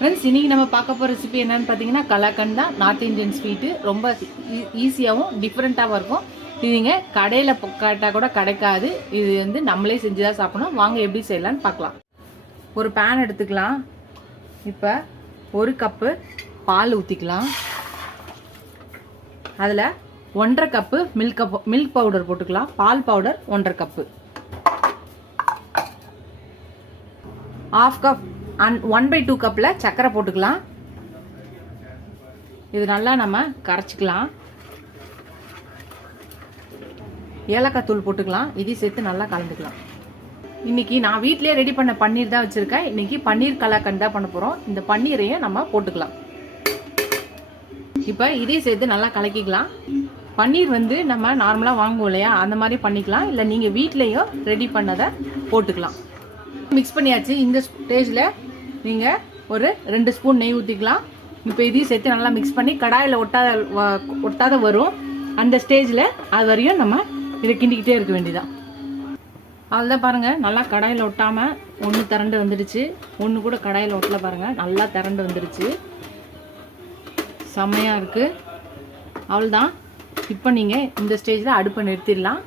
Friends, இன்றைக்கி நம்ம பார்க்க போகிற ரெசிபி என்னென்னு பார்த்தீங்கன்னா கலாக்கண்ட் தான். North Indian sweet. ரொம்ப ஈஸியாகவும் டிஃப்ரெண்ட்டாகவும் இருக்கும். இது நீங்கள் கடையில் கேட்டால் கூட கிடைக்காது. இது வந்து நம்மளே செஞ்சு தான் சாப்பிடணும். வாங்க எப்படி செய்யலான்னு பார்க்கலாம். ஒரு பேன் எடுத்துக்கலாம். இப்போ 1 கப்பு பால் ஊற்றிக்கலாம். அதில் 1.5 கப்பு மில்க் பவுடர் போட்டுக்கலாம். பால் பவுடர் 1.5 கப்பு. 1/2 கப் 1/2 கப்பில் சர்க்கரை போட்டுக்கலாம். இது நல்லா நம்ம கரைச்சிக்கலாம். ஏலக்காய் தூள் போட்டுக்கலாம். இதையும் சேர்த்து நல்லா கலந்துக்கலாம். இன்னைக்கு நான் வீட்டிலே ரெடி பண்ண பன்னீர் தான் வச்சுருக்கேன். இன்னைக்கு பன்னீர் கலாக்கண்ட் தான் பண்ண போகிறோம். இந்த பன்னீரையும் நம்ம போட்டுக்கலாம். இப்போ இதையும் சேர்த்து நல்லா கலக்கிக்கலாம். பன்னீர் வந்து நம்ம நார்மலாக வாங்குவோம் இல்லையா, அந்த மாதிரி பண்ணிக்கலாம். இல்லை நீங்கள் வீட்லேயும் ரெடி பண்ணதை போட்டுக்கலாம். மிக்ஸ் பண்ணியாச்சு. இந்த ஸ்டேஜில் நீங்கள் ஒரு 2 ஸ்பூன் நெய் ஊற்றிக்கலாம். இப்போ இதையும் சேர்த்து நல்லா மிக்ஸ் பண்ணி கடாயில் ஒட்டாத வரும். அந்த ஸ்டேஜில் அது வரையும் நம்ம இதை கிண்டிக்கிட்டே இருக்க வேண்டியதான். அதுதான் பாருங்கள், நல்லா கடாயில் ஒட்டாமல் ஒன்று திரண்டு வந்துடுச்சு. ஒன்று கூட கடாயில் ஒட்டல பாருங்கள், நல்லா திரண்டு வந்துடுச்சு. செம்மையாக இருக்குது. அவ்வளோதான். இப்போ நீங்கள் இந்த ஸ்டேஜில் அடுப்பை நிறுத்திடலாம்.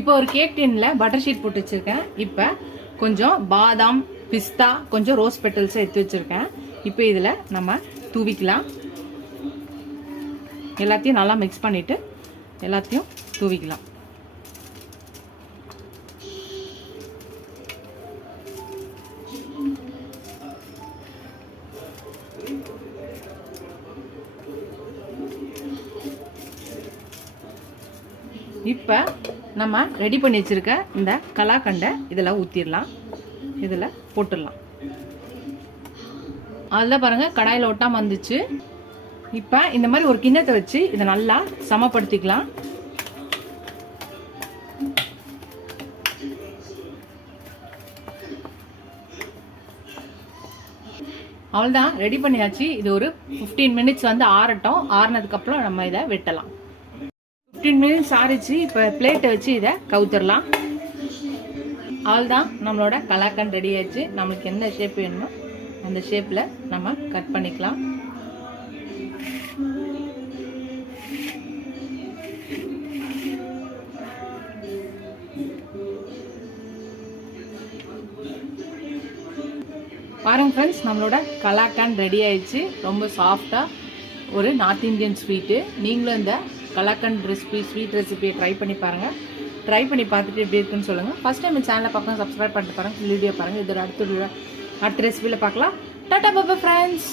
இப்போ ஒரு கேக் டின்னில் பட்டர் ஷீட் போட்டு வச்சுருக்கேன். இப்போ கொஞ்சம் பாதாம், பிஸ்தா, கொஞ்சம் ரோஸ் பெட்டல்ஸை எடுத்து வச்சுருக்கேன். இப்போ இதில் நம்ம தூவிக்கலாம். எல்லாத்தையும் நல்லா மிக்ஸ் பண்ணிவிட்டு எல்லாத்தையும் தூவிக்கலாம். இப்போ நம்ம ரெடி பண்ணி வச்சுருக்க இந்த கலாக்கண்டை இதில் ஊற்றிடலாம். இதில் போட்டுடலாம். அதில் பாருங்கள் கடாயில் ஒட்டாமல் வந்துச்சு. இப்போ இந்த மாதிரி ஒரு கிண்ணத்தை வச்சு இதை நல்லா சமப்படுத்திக்கலாம். அவ்வளோதான், ரெடி பண்ணியாச்சு. இது ஒரு 15 மினிட்ஸ் வந்து ஆறட்டும். ஆறுனதுக்கப்புறம் நம்ம இதை வெட்டலாம். 15 மினிட்ஸ் ஆறிச்சு. இப்போ பிளேட்டை வச்சு இதை கவுத்துடலாம். அவ்வளோதான், நம்மளோட கலாக்கண்ட் ரெடி ஆயிடுச்சு. நம்மளுக்கு எந்த ஷேப் வேணுமோ அந்த ஷேப்பில் நம்ம கட் பண்ணிக்கலாம். பாருங்க ஃப்ரெண்ட்ஸ், நம்மளோட கலாக்கண்ட் ரெடி ஆயிடுச்சு. ரொம்ப சாஃப்டாக ஒரு நார்த் இந்தியன் ஸ்வீட்டு. நீங்களும் இந்த கலாக்கண்ட் ஸ்வீட் ரெசிபியை ட்ரை பண்ணி பாருங்கள். ட்ரை பண்ணி பார்த்துட்டு எப்படி இருக்குன்னு சொல்லுங்கள். ஃபஸ்ட் டைம் இந்த சேனலை பார்க்க சப்ஸ்கிரைப் பண்ணிட்டு பாருங்கள். வீடியோ பாருங்கள். இதோட அடுத்த ரெசிபியில் பார்க்கலாம். டாடா பாபா ஃப்ரெண்ட்ஸ்.